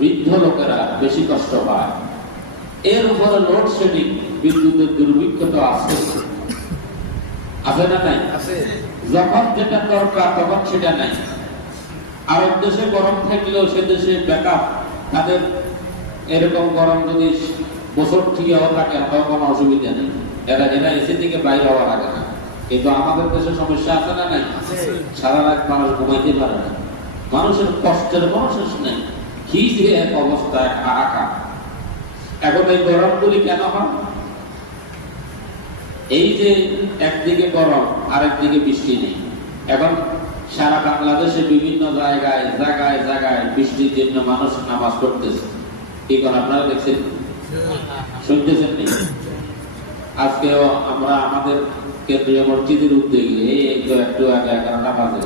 বৃদ্ধ লোকেরা বেশি কষ্ট পায়। এর উপরে লোডশেডিং, বিদ্যুতের দুর্ভিক্ষ তো আছে না নাই? যখন যেটা দরকার তখন সেটা নাই। আরব দেশে গরম থাকলেও সে দেশে ব্যাকআপ, তাদের এরকম গরম যদি বছর ঠিকও থাকে তখন কোনো অসুবিধা নেই, এরা এসি থেকে বাইরে হওয়া লাগে না। কিন্তু আমাদের দেশে সমস্যা আছে না নাই? সারা রাত মানুষ ঘুমাইতে পারে না, মানুষের কষ্টের কোনো শেষ নেই। কি যে এক অবস্থা, এক হাহাকার। এখন এই গরমগুলি কেন হয়? এই যে একদিকে গরম, আরেকদিকে বৃষ্টি নেই। এখন সারা বাংলাদেশে বিভিন্ন জায়গায় জায়গায় জায়গায় বৃষ্টির জন্য মানুষ নামাজ পড়তেছে। কি করে আপনারা দেখছেন, শুনতেছেন? আজকেও আমরা আমাদের কেন্দ্রীয় মসজিদের উদ্যোগে একটু আগে 11টা বাজে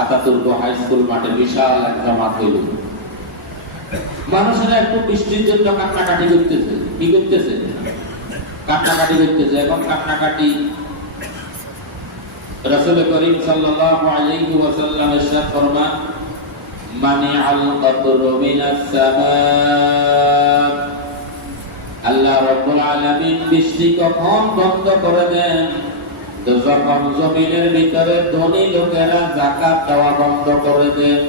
আতাতুর্ক হাই স্কুল মাঠে বিশাল এক জামাত হইল। মানুষেরা একটু বৃষ্টির জন্য কান্নাকাটি করতেছে। কি করতেছে? কান্নাকাটি করতেছে। এবং কান্নাকাটি রাসূল করিম সাল্লাল্লাহু আলাইহি ওয়াসাল্লাম ইরশাদ ফরমান, মানিআল কতরু মিনাস সামা, আল্লাহ রাব্বুল আলামিন বৃষ্টি কখন বন্ধ করে দেন? যখন জমিনের ভিতরে ধনী লোকেরা যাকাত দেওয়া বন্ধ করে দেন।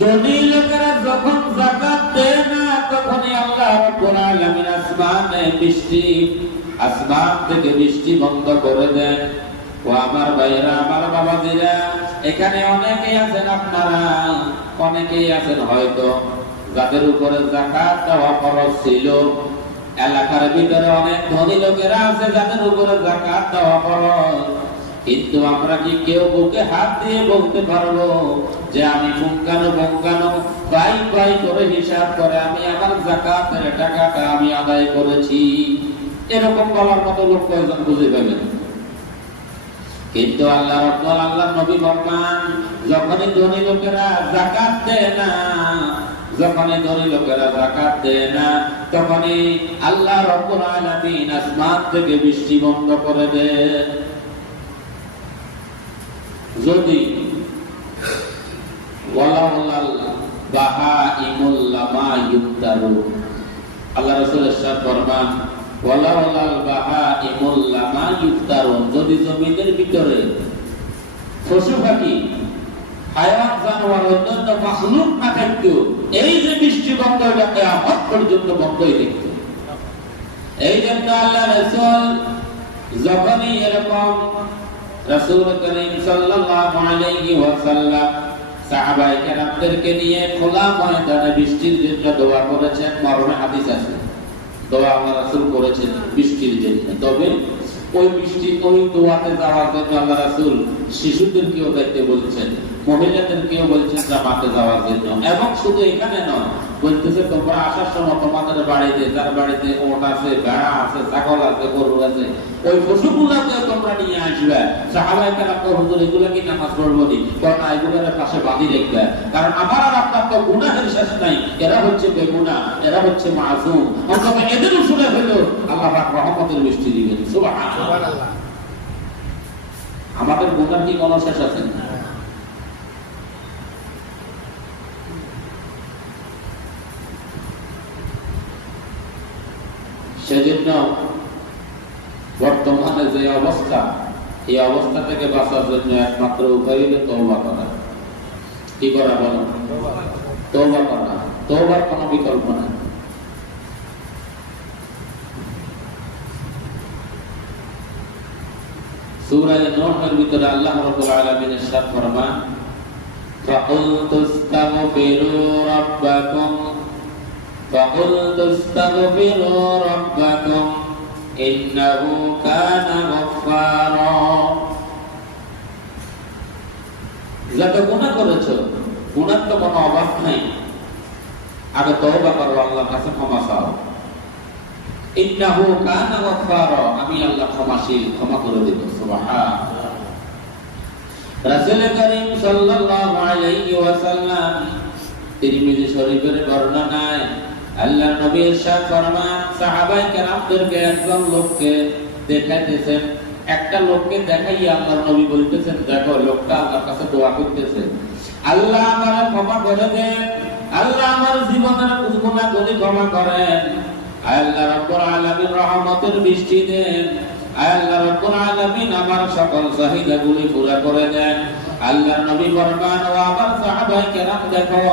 ধনী লোকেরা যখন যাকাত দেয় না, তখনই আল্লাহ রাব্বুল আলামিন আসমান থেকে বৃষ্টি বন্ধ করে দেন। ও আমার ভাইরা, আমার বাবাজিরা, এখানে অনেকেই আছেন, আপনারা অনেকেই আছেন হয়তো যাদের উপরে যাকাত দেওয়া ফরজ ছিল। এলাকার ভিতরে অনেক ধনী লোকেরা আছে যাদের উপরে যাকাত দেওয়া ফরজ। কিন্তু আমরা কি কেউ বুকে হাত দিয়ে বলতে পারবো যে আমি পুঙ্খানু বাই করে হিসাব করে আমি আমার যাকাতের টাকাটা আমি আদায় করেছি? এরকম বলার মতো লোক কয়জন বুঝে পাবেন? কিন্তু আল্লাহ নবী ফরমান, যখনই ধনী লোকেরা যাকাত দেয় না, তখনই আল্লাহ রাব্বুল আলামিন আসমান থেকে বৃষ্টি বন্ধ করে দেন। যদি ওয়ালাউলাল বাহাইমুল লামা ইউতারু, আল্লাহ রাসূল ইরশাদ ফরমান, ওয়ালাউলাল বাহাইমুল লামা ইউতারু, যদি জমিনের ভিতরে পশু পাখি, হায়াত, জানোয়ার, অন্যান্য মাখলুক না থাকতো, এই যে বৃষ্টি বন্ধ হইল কিয়ামত পর্যন্ত বন্ধই থাকতো। এই জন্য আল্লাহ রাসূল যখনই এরকম রাসূল করিম সাল্লাল্লাহু আলাইহি ওয়াসাল্লাম সাহাবায়ে কেরামদেরকে নিয়ে খোলা ময়দানে বৃষ্টির জন্য দোয়া করেছেন, মরণে হাদিস আছে, দোয়া আল্লাহ রাসূল করেছেন বৃষ্টির জন্য। তবে ওই বৃষ্টি, ওই দোয়াতে যাওয়ার জন্য আল্লাহ রাসূল শিশুদেরকেও যাইতে বলছেন, মহিলাদেরকেও বলছেন জামাতে যাওয়ার জন্য। এবং শুধু এখানে নয়, বলতেছে তোমরা আসার সময় তোমাদের বাড়িতে, যার বাড়িতে ওট আছে, ভেড়া আছে, ছাগল আছে, গরু আছে, ওই পশুগুলোকে তোমরা নিয়ে আসবে। সাহাবায়ে কেরাম তো হুজুর এগুলো কি নামাজ পড়বো নি? কারণ এগুলোর পাশে বাঁধি রাখবে, কারণ আমার আর আপনার তো গুনাহের শেষ নাই। এরা হচ্ছে বেগুনাহ, এরা হচ্ছে মাসুম। অন্তত এদের উসুলে হলো আল্লাহ পাক রহমতের বৃষ্টি দিবেন। সুবহানাল্লাহ। আমাদের গুনার কি কোনো শেষ আছে? সেজন্য বর্তমানে যে অবস্থা, এই অবস্থা থেকে বাঁচার জন্য একমাত্র উপায় হলো তওবা করা। কি করা বলো? তওবা করা। তওবার কোনো বিকল্প নাই। সূরা নূহের ভিতরে আল্লাহ রাব্বুল আলামিন ইরশাদ ফরমান, ফাকুলতু ইস্তাগফিরু রাব্বাকুম ইন্নাহু কানা গফফারা। যারা গুনাহ করেছো, গুনার তো কোনো অভাব নাই, আগে তওবা করো, আল্লাহর কাছে ক্ষমা চাও। ইন্নাহু কানা গফফারা, আমি আল্লাহ ক্ষমাশীল, ক্ষমা করে দেব। সুবহানাল্লাহ। রাসূল করিম সাল্লাল্লাহু আলাইহি ওয়াসাল্লাম তিরমিজি শরীফের বর্ণনায় আল্লাহর নবী ইরশাদ ফরমান, সাহাবায়ে কেরামদেরকে একজন লোককে দেখাইতেছেন, একটা লোককে দেখাইয়া আল্লাহর নবী বলতেছেন, দেখো লোকটা আল্লাহর কাছে দোয়া করতেছে, আল্লাহ আমারে ক্ষমা করে দেন, আল্লাহ আমার জীবনের গুনাহগুলি ক্ষমা করেন। আল্লাহ রাব্বুল আলামিন রহমতের বৃষ্টি দেন। আল্লাহ রাব্বুল আলামিন আমার সকল চাহিদাগুলি পুরা করে দেন। আল্লাহর নবী ফরমান ও আমার সাহাবায়ে কেরাম দেখো,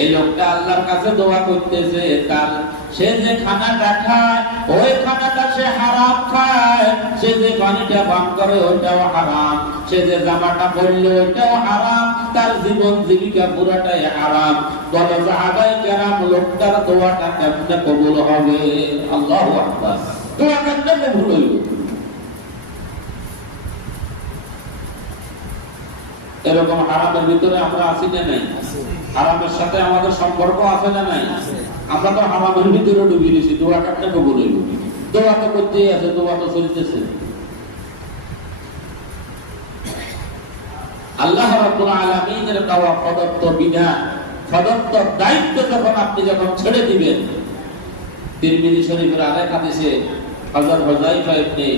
এই লোকটা আল্লাহর কাছে দোয়া করতেছে, তার সে যে খানাটা খায় ওই খানাটা সে হারাম খায়, সে যে পানিটা পান করে ওইটাও হারাম, সে যে জামাটা পরলো ওইটাও হারাম, তার জীবন জীবিকা পুরাটাই হারাম। বলো সাহাবায়ে কেরাম লোকটার দোয়াটা কেমনে কবুল হবে? আল্লাহু আকবার। দোয়া কেমনে কবুল হইল? এরকম হারামের ভিতরে আমরা আছি না নাই? হারামের সাথে আমাদের সম্পর্ক আছে না নাই? আমরা তো হারামের ভিতরে ডুবে গেছি। দোয়া কাটতে কবুল হইল? দোয়া তো করতেই আছে, দোয়া তো চলতেছে। আল্লাহ রাব্বুল আলামিনের দেওয়া প্রদত্ত বিধান, প্রদত্ত দায়িত্ব যখন ছেড়ে দিবেন, তিরমিজি শরীফের আরেক হাদিসে হযরত হুযায়ফা ইবনে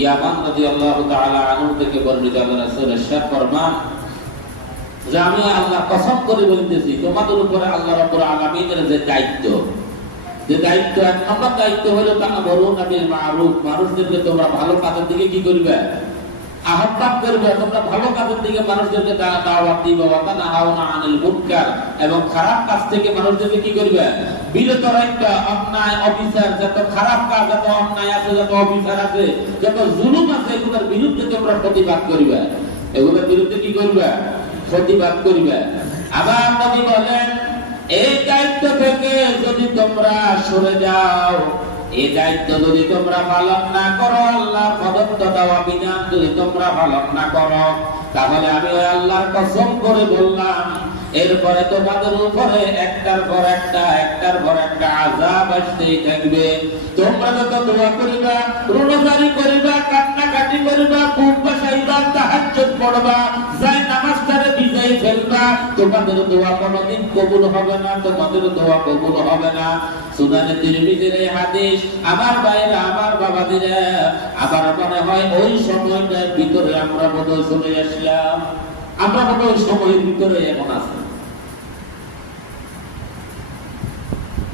ইয়ামান রাদিয়াল্লাহু তাআলা আনহু থেকে বর্ণিত, আল্লাহর রাসূল ইরশাদ ফরমান যে আমি আল্লাহ কসম করে বলতেছি, তোমাদের উপরে আল্লাহ রাব্বুল আলামিনের যে দায়িত্ব এক নম্বর দায়িত্ব হলো তা'মুরুনা বিল মা'রুফ, মানুষদেরকে তোমরা ভালো কাজের দিকে কি করবে? আহ্বান করবে। তোমরা ভালো কাজের দিকে মানুষদেরকে দাওয়াত দিবে। ওয়া তানহাউনা আনিল মুনকার, এবং খারাপ কাজ থেকে মানুষদেরকে কি করবে? বিরত রাখবে। অন্যায় অবিচার, যত খারাপ কাজ, যত অন্যায় আছে, যত অবিচার আছে, যত জুলুম আছে, এগুলোর বিরুদ্ধে তোমরা প্রতিবাদ করবে। এগুলোর বিরুদ্ধে কি করবে? প্রতিবাদ করবে। আবার নবী বলেন, এই দায়িত্ব থেকে যদি তোমরা সরে যাও, এই দায়িত্ব যদি তোমরা পালন না করো, আল্লাহ প্রদত্ত দেওয়া বিধান যদি তোমরা পালন না করো, তাহলে আমি ওই আল্লাহর কসম করে বললাম, এরপরে তোমাদের উপরে একটার পর একটা আযাব আসতেই থাকবে। তোমরা যত দোয়া করিবা, রোজাদারি করিবা, কান্নাকাটি করিবা, বুক বাসাইবা, তাহাজ্জুদ পড়বা, যাই নামাজটারে বিদায় ফেলবা, তোমাদের দোয়া কোনদিন কবুল হবে না, তোমাদের দোয়া কবুল হবে না। সুনানে তিরমিজির এই হাদিস। আমার ভাইরা, আমার বাবাদিরা, আবার মনে হয় ওই সময়টার ভিতরে আমরা বোধহয় চলে আসলাম। আমরা বোধহয় ওই সময়ের ভিতরে এখন আছি।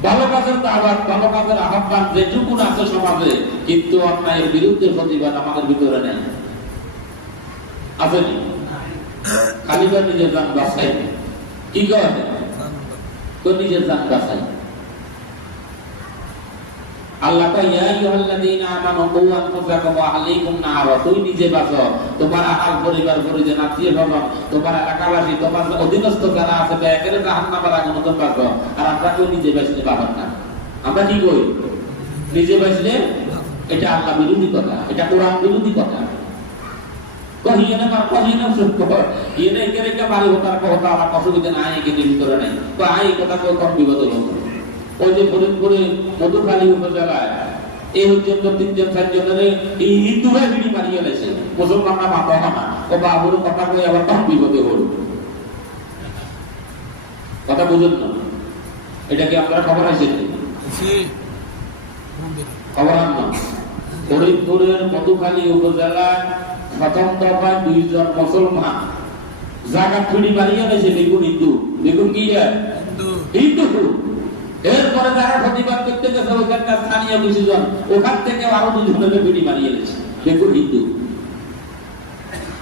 ভালো কাজের দাওয়াত, ভালো কাজের আহ্বান যেটুকুন আছে সমাজে, কিন্তু অন্যায়ের বিরুদ্ধে প্রতিবাদ আমাদের ভিতরে নেই। আসেনি? খালি করে নিজের জান বাঁচাই। কি করে? নিজের জান বাঁচাই। আল্লাহ কয়, ইয়া আইয়ুহাল্লাযীনা আমানু কু আনফুসাকুম ওয়া আহলিকুম নারা। তুই নিজে বাঁচো, তোমার আহাল পরিবার পরিজন, আত্মীয়-স্বজন, তোমার এলাকাবাসী, তোমার অধীনস্থ যারা আছে, একেবারে জাহান্নামের আগুন থেকে বাঁচো। আর আমরা কেউ নিজে বাঁচলে পাবেন না। আমরা কি করি? নিজে বাঁচলে এটা আল্লাহ বিরোধী কথা, এটা কোরআন বিরোধী কথা। কহিয়েনে মার কহিয়েনে সত্য কর, ইয়েনে একেরে কে মারি হতার কথা আমার অসুবিধা নাই, একে ভিতরে নাই। তো আই কথা কেউ কম বিপদ হলো। ওই যে ফরিদপুরে মধুখালী উপজেলায় এই হচ্ছে 3-4 জনের এই হিন্দুরা বিড়ি মারিয়ে গেছে, মুসলমানরা মাথা না। ও বাবুর কথা কই আবার কম বিপদে হল। কথা বুঝুন না? এটা কি আপনারা খবর আছে? খবর আন না? ফরিদপুরের মধুখালী উপজেলায় প্রথম দফায় 2 জন মুসলমান জায়গা বিড়ি মারিয়ে গেছে। দেখুন হিন্দু, দেখুন কি হিন্দু। এরপরে যারা প্রতিবাদ করতে গেছে, ওখানকার স্থানীয় কিছুজন, ওখান থেকে আরো 2 জনের বিড়ি মারিয়ে গেছে। দেখুন হিন্দু।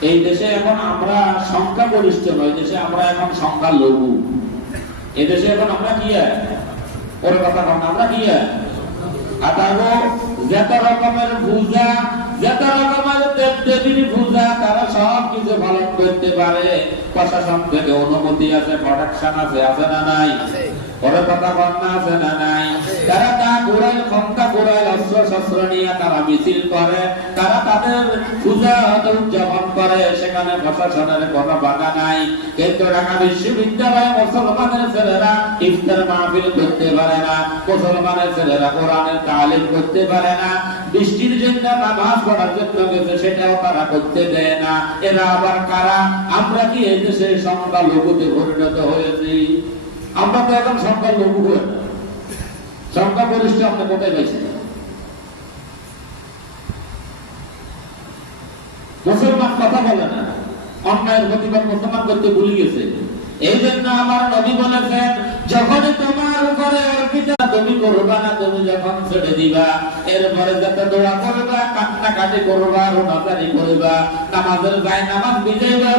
এই দেশে এখন আমরা সংখ্যা গরিষ্ঠ নয়, দেশে আমরা এখন সংখ্যা লঘু। এই দেশে এখন আমরা কি ওর কথা কম, আমরা কি আতাগো যত রকমের পূজা, যত রকমের দেবদেবীর পূজা, তারা সব কিছু পালন করতে পারে। প্রশাসন থেকে অনুমতি আছে, প্রোটেকশন আছে, আছে না নাই? ওরে কথা বন্যা আছে না নাই? তারা তা ঘোরায়, ক্ষমতা ঘোরায়, অস্ত্র শস্ত্র নিয়ে তারা মিছিল করে, তারা তাদের পূজা উদযাপন করে। সেখানে প্রশাসনের কোনো বাধা নাই। কিন্তু ঢাকা বিশ্ববিদ্যালয়ে মুসলমানের ছেলেরা ইফতার মাহফিল করতে পারে না, মুসলমানের ছেলেরা কোরআনের তালিম করতে পারে না, বৃষ্টির জন্য নামাজ পড়ার জন্য গেছে সেটাও তারা করতে দেয় না। এরা আবার কারা? আমরা কি এই দেশে সংখ্যালঘুতে পরিণত হয়েছি? আমরা তো এখন সংখ্যালঘু হয়ে না, সংখ্যাগরিষ্ঠ আমরা কোথায় পাইছি? মুসলমান কথা বলে না, অন্যায়ের প্রতিবাদ মুসলমান করতে ভুলে গেছে। এই জন্য আমার নবী বলেছেন, যখন তোমার উপরে অর্পিত তুমি করবা না, তুমি যখন ছেড়ে দিবা এরপরে যাতে দোয়া করবা, কান্নাকাটি করবা, রোনাজারি করবা, নামাজের গায়ে নামাজ ভিজাইবা,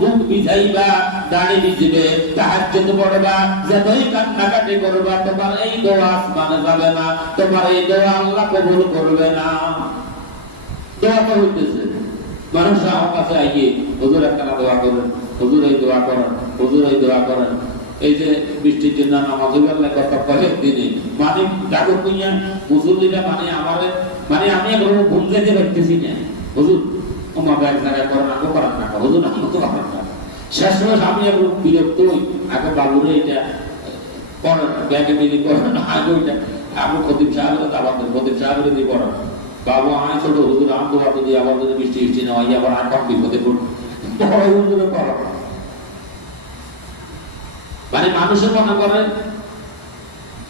মুখ ভিজাইবা, দাড়ি ভিজবে, তাহাজ্জুদ পড়বা, যতই কান্নাকাটি করবা তোমার এই দোয়া আসমানে যাবে না, তোমার এই দোয়া আল্লাহ কবুল করবে না। দোয়া তো হইতেছে, মানুষ আমার কাছে আইয়ে হুজুর একটা দোয়া করেন, হুজুর এই দোয়া করেন, হুজুর এই দোয়া করেন। এই যে বৃষ্টির জন্য নামাজ হইবার কথা কয়েক দিনে মানে ডাকর কইয়া মুসল্লিরা মানে আমি এখন ঘুম যেতে পারতেছি না, হুজুর আমাকে এক জায়গায় করেন, আগে করান না, হুজুর আমি তো করেন না। শেষ মাস আমি এখন বিরক্ত হই, আগে বাবুরে এটা করেন, ব্যাগে মিলি করেন, আগে ওইটা আমি খতিব সাহেবের দাবার দেন, খতিব সাহেবের দিয়ে করেন। বাবু আমি ছোট হুজুর আম দোয়া তো দিয়ে আবার যদি বৃষ্টি বৃষ্টি না হয় আবার আর কম বিপদে পড়ব, বড় হুজুরে করেন। মানে মানুষের মনে করে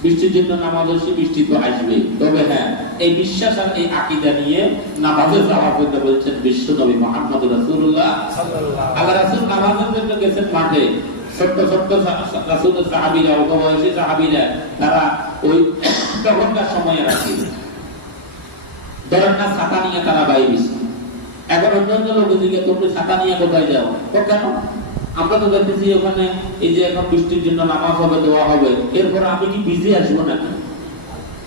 বৃষ্টির জন্য নামাজ হচ্ছে, বৃষ্টি তো আসবে। তবে হ্যাঁ, এই বিশ্বাস আর এই আকীদা নিয়ে নামাজে যাওয়ার জন্য বলছেন বিশ্ব নবী মুহাম্মদ রাসূলুল্লাহ সাল্লাল্লাহু আল্লাহ রাসূল নামাজের জন্য গেছেন মাঠে। ছোট্ট ছোট্ট রাসূলের সাহাবীরা, অবয়সী সাহাবীরা, তারা ওই তখনকার সময়ে রাখি ধরেন না ছাতা নিয়ে তারা বাইরে। এখন অন্য লোক দিকে তোমরা ছাতা নিয়ে কোথায় যাও? তো কেন? আমরা তো দেখতেছি ওখানে এই যে এখন বৃষ্টির জন্য নামাজ হবে, দোয়া হবে, এরপর আমি কি ভিজে আসবো নাকি?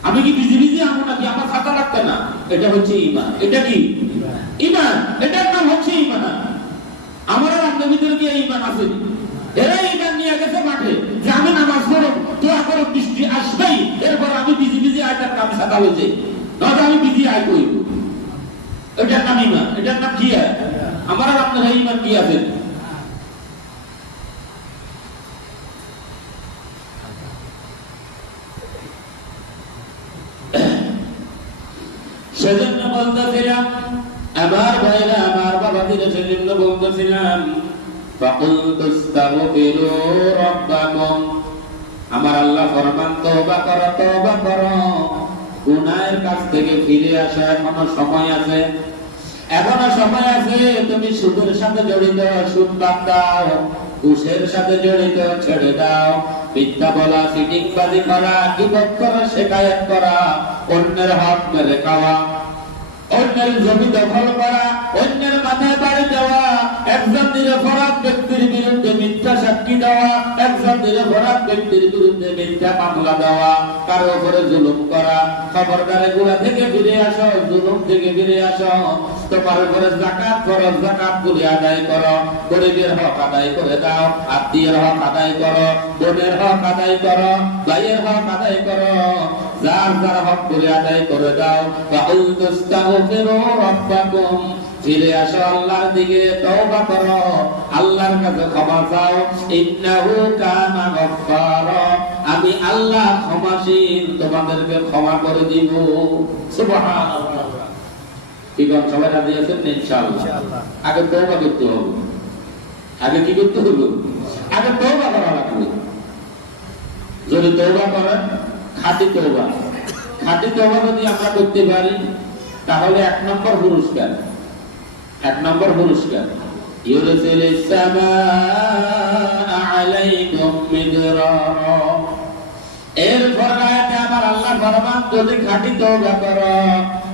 আমি কি ভিজে ভিজে আসবো নাকি? আমার ছাতা লাগবে না। এটা হচ্ছে ঈমান। এটা কি ঈমান? এটার নাম হচ্ছে ঈমান। আমার আপনাদের ভিতরে কি ঈমান আছে? এরা ঈমান নিয়ে গেছে মাঠে যে আমি নামাজ পড়ব, দোয়া করব, বৃষ্টি আসবেই, এরপর আমি ভিজে ভিজে আইতার কাম ছাতা হয়েছে, নয়তো আমি ভিজে আই কইব। এটার নাম ঈমান। এটার নাম কি? আমার আপনার ঈমান কি আছে? সেজন্য বলতেছিলাম আমার ভাইরা, আমার বাবাজিরা, সেজন্য বলতেছিলাম ফাকুলতুস্তাগফিরু রাব্বাকুম, আমার আল্লাহ ফরমান তওবা করো, তওবা করো, গুনাহের কাছ থেকে ফিরে আসা এখনো সময় আছে, এখনো সময় আছে। তুমি সুদের সাথে জড়িত, সুদ বাদ দাও, ঘুষের সাথে জড়িত, ছেড়ে দাও, মিথ্যা বলা, চিটিংবাজি করা, গীবত করা, শিকায়াত করা, অন্যের হক মেরে খাওয়া, অন্যের জমি দখল করা, অন্যের মাথায় বাড়ি দেওয়া, একজন নিরপরাধ ব্যক্তির বিরুদ্ধে মিথ্যা সাক্ষী দেওয়া, একজন নিরপরাধ ব্যক্তির বিরুদ্ধে মিথ্যা মামলা দেওয়া, কারো উপরে জুলুম করা। খবরদার এগুলা থেকে ফিরে আসো, জুলুম থেকে ফিরে আসো। তোমার উপরে যাকাত ফরজ, যাকাত গুলি আদায় করো, গরিবের হক আদায় করে দাও, আত্মীয়ের হক আদায় করো, বোনের হক আদায় করো, ভাইয়ের হক আদায় করো, যার যার হক গুলি আদায় করে দাও। ফাকুলতুস্তাগফিরু রাব্বাকুম, ফিরে আসো আল্লাহর দিকে, তওবা করো, আল্লাহর কাছে ক্ষমা চাও। ইন্নাহু কানা গফফারা, আমি আল্লাহ ক্ষমাশীল, তোমাদেরকে ক্ষমা করে দিব। সুবহানাল্লাহ। কি কোন সবাই রাজি আছেন? ইনশাআল্লাহ। আগে তওবা করতে হবে। আগে কি করতে হবে? আগে তওবা করা লাগবে। যদি তওবা করেন, খাঁটি তওবা, খাঁটি তওবা যদি আমরা করতে পারি, তাহলে এক নম্বর পুরস্কার, এক নম্বর পুরস্কার, ইউরসিলিস সামাআ আলাইকুম মিদরারা। এরপর আয়াতে আমার আল্লাহ ফরমান, যদি খাঁটি তওবা করো,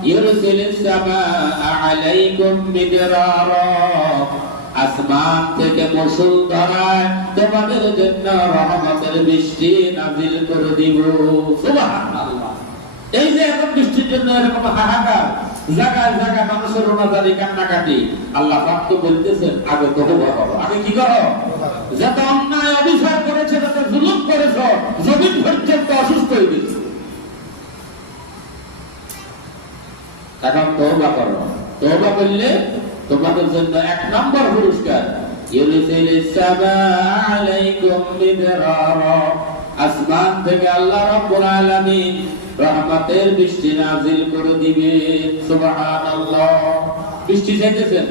ইউরসিলিস সামাআ আলাইকুম মিদরারা, আসমান থেকে মুষলধারায় তোমাদের জন্য রহমতের বৃষ্টি নাযিল করে দিব। সুবহানাল্লাহ। এই যে এখন বৃষ্টির জন্য এরকম হাহাকার, জায়গায় জায়গায় মানুষের রোনাজারি, কান্নাকাটি, আল্লাহ পাক তো বলতেছেন আগে তওবা করো। আগে কি করো? যত অন্যায় অবিচার করেছে, যত জুলুম করেছো, জমিন পর্যন্ত অসুস্থ হয়ে গেছে, এখন তওবা করো। তওবা করলে তোমাদের জন্য এক নম্বর পুরস্কার, ইউরসিলিস সামাআ আলাইকুম মিদরারা, আসমান থেকে আল্লাহ রাব্বুল আলামিন রহমতের বৃষ্টি নাযিল করে দিবে। সুবহানাল্লাহ। বৃষ্টি চাইতেছেন,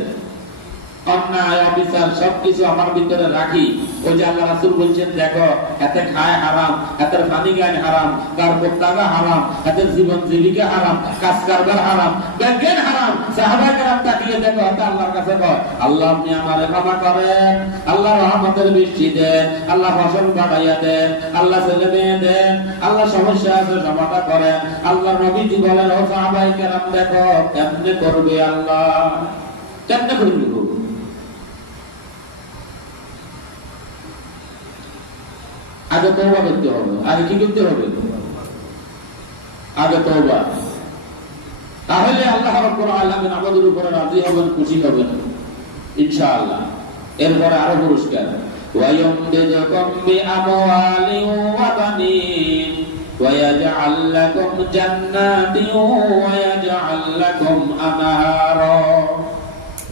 অন্যায় অবিচার সবকিছু আমার ভিতরে রাখি। ওই যে আল্লাহ রাসূল বলছেন, দেখো এতে খায় হারাম, এতে পানি গান হারাম, তার বক্তাগা হারাম, এতে জীবন জীবিকা হারাম, কাজ কারবার হারাম, ব্যাংকের হারাম। সাহাবায়ে কেরাম তাকিয়ে দেখো, তা আল্লাহর কাছে কয়, আল্লাহ আপনি আমারে ক্ষমা করেন, আল্লাহ রহমতের বৃষ্টি দেন, আল্লাহ ফসল বাড়াইয়া দেন, আল্লাহ ছেলে মেয়ে দেন, আল্লাহ সমস্যা আছে সমাধান করেন। আল্লাহ নবীজি বলেন, ও সাহাবায়ে কেরাম দেখো কেমনে করবে আল্লাহ, কেমনে করবে? আগে তওবা করতে হবে। আগে কি করতে হবে? আগে তওবা। তাহলে আল্লাহ রাব্বুল আলামিন আমাদের উপরে রাজি হবেন, খুশি হবেন ইনশাআল্লাহ। এরপরে আরো পুরস্কার, ওয়ায়ুমদিদুকুম বিআমওয়ালিন ওয়া বানিন ওয়ায়াজআল লাকুম জান্নাতিন ওয়ায়াজআল লাকুম আনহারা।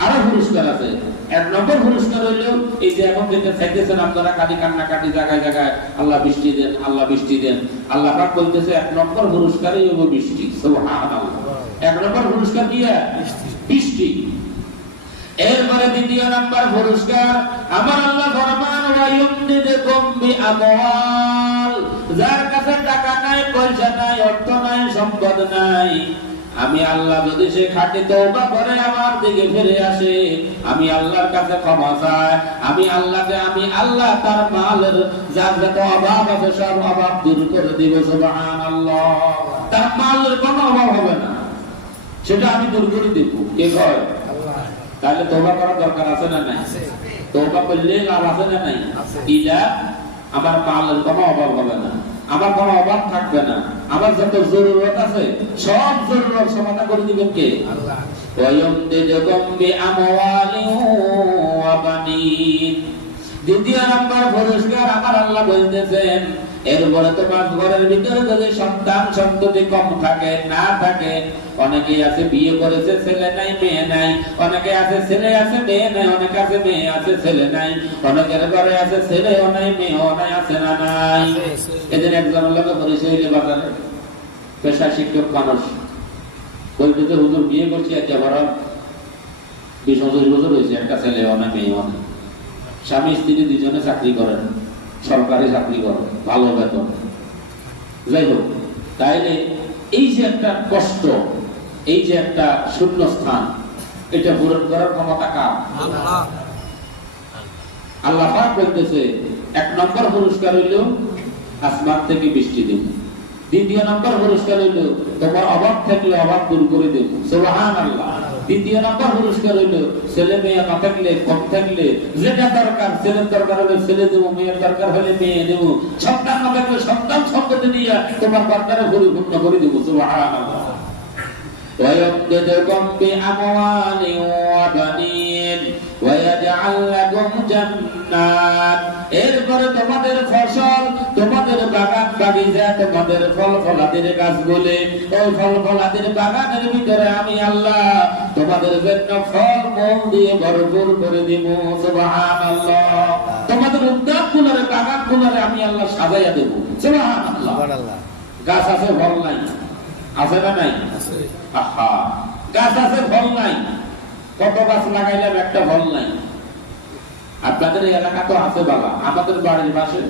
আরো পুরস্কার আছে। এক নম্বর পুরস্কার হইলো এই যে এখন যেটা চাইতেছেন আপনারা কান্না কাটি জায়গায় জায়গায়, আল্লাহ বৃষ্টি দেন, আল্লাহ বৃষ্টি দেন। আল্লাহ পাক বলতেছে এক নম্বর পুরস্কারই হলো বৃষ্টি। সুবহানাল্লাহ। এক নম্বর পুরস্কার কি? বৃষ্টি। এরপরে দ্বিতীয় নম্বর পুরস্কার আমার আল্লাহ ফরমান, ওয়ায়ুমদিদুকুম বিআমওয়াল, যার কাছে টাকা নাই, পয়সা নাই, অর্থ নাই, সম্পদ নাই, আমি আল্লাহ যদি সে খাঁটি তওবা করে আমার দিকে ফিরে আসে, আমি আল্লাহর কাছে ক্ষমা চাই, আমি আল্লাহ তার মালের যার যত অভাব আছে সব অভাব দূর করে দিব। সুবহানাল্লাহ। তার মালের কোনো অভাব হবে না, সেটা আমি দূর করে দেব। কে কয়? আল্লাহ। তাহলে তওবা করার দরকার আছে না নাই? তওবা করলে লাভ আছে না নাই? ইলা আমার মালের কোনো অভাব হবে না, আমার কোনো অভাব থাকবে না, আমার যত জরুরত আছে সব জরুরত সমাধান করে দিবেন কে? আল্লাহ। ওয়ায়ুমদিদুকুম বিআমওয়ালিন ওয়া বানিন। দ্বিতীয় নম্বর পুরস্কার আমার আল্লাহ বলতেছেন, এরপরে তোমার ঘরের ভিতরে যদি সন্তান সন্ততি কম থাকে, না থাকে, অনেকেই আছে বিয়ে করেছে ছেলে নাই মেয়ে নাই, অনেকে আছে ছেলে আছে মেয়ে নাই, অনেকে আছে মেয়ে আছে ছেলে নাই, অনেকের ঘরে আছে ছেলেও নাই মেয়েও নাই, আছে না নাই? এদের একজনের লোক পরিচয় হইলে বাজারে পেশা শিক্ষক মানুষ বলতে যে হুজুর বিয়ে করছি আজ বড় 20-25 বছর হয়েছে, একটা ছেলেও নাই মেয়েও নাই, স্বামী স্ত্রী দুজনে চাকরি করেন, সরকারি চাকরি করেন, ভালো বেতন। যাই হোক, তাইলে এই যে একটা কষ্ট, এই যে একটা শূন্য স্থান, এটা পূরণ করার ক্ষমতা কার? আল্লাহ। আল্লাহ পাক বলতেছে এক নম্বর পুরস্কার হইল আসমান থেকে বৃষ্টি দেব। দ্বিতীয় নম্বর পুরস্কার হইল তোমার অভাব থাকলে অভাব দূর করে দেব। সুবহানাল্লাহ। দ্বিতীয় নম্বর পুরস্কার হইল ছেলে মেয়ে না থাকলে, কম থাকলে, যেটা দরকার, ছেলের দরকার হলে ছেলে দেবো, মেয়ের দরকার হলে মেয়ে দেবো, সন্তান না থাকলে সন্তান সম্পত্তি নিয়ে তোমার দরকারে পরিপূর্ণ করে দেবো। সুবহানাল্লাহ। ويمددكم بأموال وبنين ويجعل لكم جنات। এরপরে তোমাদের ফসল, তোমাদের বাগান বাগিচা, তোমাদের ফল ফলাদির গাছগুলি, ওই ফল ফলাদির বাগানের ভিতরে আমি আল্লাহ তোমাদের জন্য ফল মূল দিয়ে ভরপুর করে দিব। সুবহানাল্লাহ। তোমাদের উদ্যানগুলোরে, বাগানগুলোরে আমি আল্লাহ সাজাইয়া দেব। সুবহানাল্লাহ। গাছ আছে, ফল নাই, আছে না নাই? আহা, গাছ আছে, ফল নাই। কত গাছ লাগাইলাম, একটা ফল নাই। আপনাদের এলাকা তো আছে বাবা, আমাদের বাড়ির পাশে,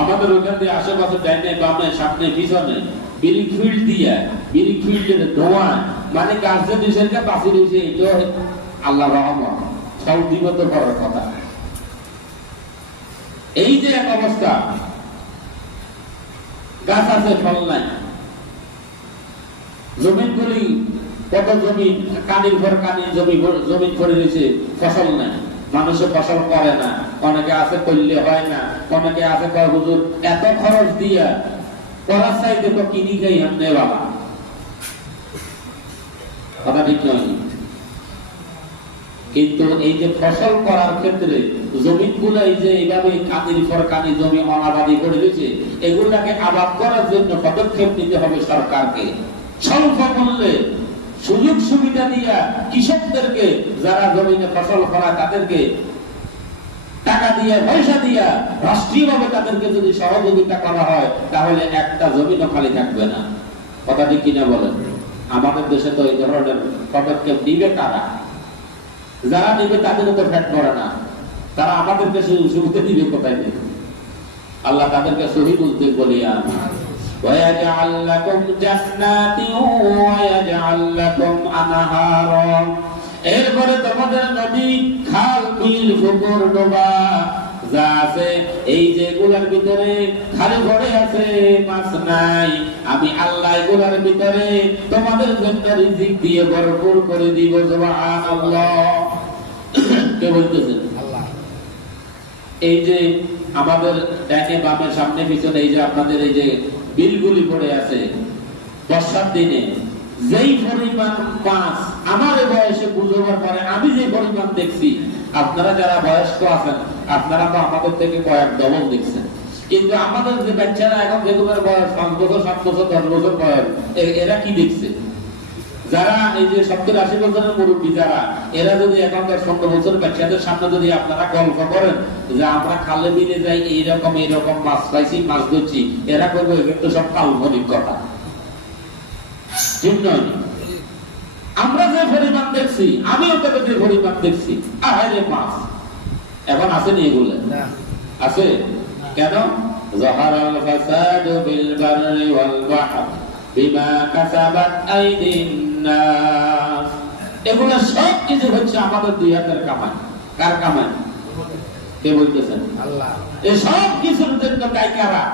আমাদের ওখান দিয়ে আশেপাশে ডাইনে বামে সামনে পিছনে বিরিক ফিল্ড দিয়া, বিরিক ফিল্ডের ধোঁয়া, মানে গাছ যে দুইশোটা বাঁচি রয়েছে, এটাও আল্লাহ রহমত, ফল দিব তো করার কথা। এই যে এক অবস্থা, গাছ আছে, ফল নাই। জমিন গুলি, কত জমিন কানির পর কানি জমিন করে রয়েছে, ফসল নাই, মানুষে ফসল করে না। অনেকে আছে করলে হয় না, অনেকে আছে কয় হুজুর এত খরচ দিয়া করার চাইতে তো কিনি খাই এমনি বাবা। কথা ঠিক নয়? কিন্তু এই যে ফসল করার ক্ষেত্রে জমিন গুলো এই যে এইভাবে কানির পর কানি জমি অনাবাদি করে রয়েছে, এগুলাকে আবাদ করার জন্য পদক্ষেপ নিতে হবে সরকারকে। স্বল্প মূল্যে সুযোগ সুবিধা দিয়া কৃষকদেরকে, যারা জমিনে ফসল ফলায় তাদেরকে টাকা দিয়া, পয়সা দিয়া, রাষ্ট্রীয়ভাবে তাদেরকে যদি সহযোগিতা করা হয়, তাহলে একটা জমিনও খালি থাকবে না। কথা ঠিক কিনা বলেন? আমাদের দেশে তো এই ধরনের পদক্ষেপ নিবে কারা? যারা নেবে তাদেরও তো ফ্যাট করে না, তারা আমাদেরকে সুবিধা দিবে কোথায় নেবে? আল্লাহ তাদেরকে সহি বলতে বলিয়া وَيَجْعَلْ لَكُمْ جَنَّاتٍ وَيَجْعَلْ لَكُمْ أَنْهَارًا। এরপরে তোমাদের নদী, খাল, বিল, পুকুর, ডোবা যা আছে, এই যে এগুলার ভিতরে খালি পড়ে আছে, মাছ নাই, আমি আল্লাহ এগুলার ভিতরে তোমাদের জন্য রিজিক দিয়ে ভরপুর করে দিব। সুবহানাল্লাহ। কে বলতেছেন? আল্লাহ। এই যে আমাদের ডানে বামে সামনে পিছনে এই যে আপনাদের এই যে বিলগুলি পড়ে আছে, বর্ষার দিনে যেই পরিমাণ মাছ আমার বয়সে বুঝবার পরে আমি যে পরিমাণ দেখছি, আপনারা যারা বয়স্ক আছেন আপনারা তো আমাদের থেকে কয়েক ডবল দেখছেন, কিন্তু আমাদের যে বাচ্চারা এখন যেগুলোর বয়স 5 বছর 7 বছর 10 বছর বয়স, এরা কি দেখছে? যারা এই যে 70-80 বছরের মুরব্বী যারা, এরা যদি এখনকার 15 বছর বাচ্চাদের সামনে যদি আপনারা গল্প করেন যে আমরা খালে বিলে যাই এইরকম এইরকম মাছ পাইছি, মাছ ধরছি, এরা করবো কিন্তু সব কাল্পনিক কথা, ঠিক নয়? আমরা যে পরিমাণ দেখছি, আমিও তবে যে পরিমাণ দেখছি, আহারে মাছ এখন আসেনি এগুলো? আছে কেন? যাহারাল ফাসাদু বিল বাররি ওয়াল বাহর বিমা কাসাবাত আইদিন নাস। এগুলো সব কিছু হচ্ছে আমাদের দুই হাতের কামাই। কার কামাই? কে বলতেছেন? আল্লাহ। এই সব কিছুর জন্য দায়ী কারা?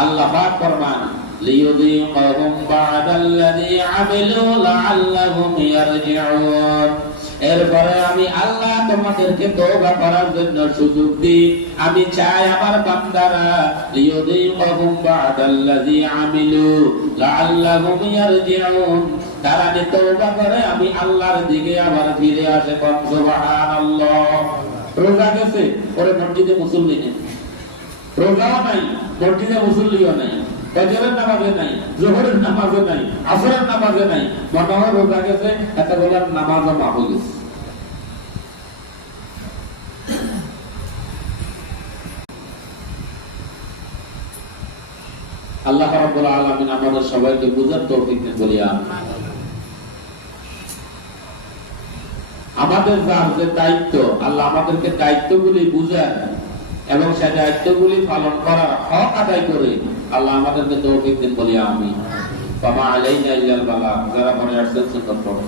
আল্লাহ পাক ফরমান লিইউযীকাহুম বা'দাল্লাযী আমিলু লা'আল্লাহুম ইয়ারজিউন। এরপরে আমি আল্লাহ তোমাদেরকে তওবা করার জন্য সুযোগ দিই। আমি চাই আমার বান্দারা লিইউযীকাহুম বা'দাল্লাযী আমিলু লা'আল্লাহুম ইয়ারজিউন, তারা যে তওবা করে আমি আল্লাহর দিকে আবার ফিরে আসে। সুবহানাল্লাহ। রোজা গেছে, ওরে মসজিদে মুসল্লি নেই, রোজাও নাই, মসজিদে মুসল্লিও নাই, ফজরের নামাজে নাই, জোহরের নামাজে নাই, আসরের নামাজে নাই, মনে হয় রোজা গেছে, একটা বলার নামাজও মাফ হয়ে গেছে। আল্লাহ রাব্বুল আলামিন আমাদের সবাইকে বুঝার তৌফিক দেন বলি আমিন। আমাদের যার যে দায়িত্ব, আল্লাহ আমাদেরকে দায়িত্বগুলি বুঝান এবং সেই দায়িত্বগুলি পালন করার হক আদায় করে আল্লাহ আমাদেরকে তৌফিক দেন বলি আমিন। ওয়া মা আলাইনা ইল্লাল বালাগ। যারা পড়ে আসছেন সুন্নাত পড়ে।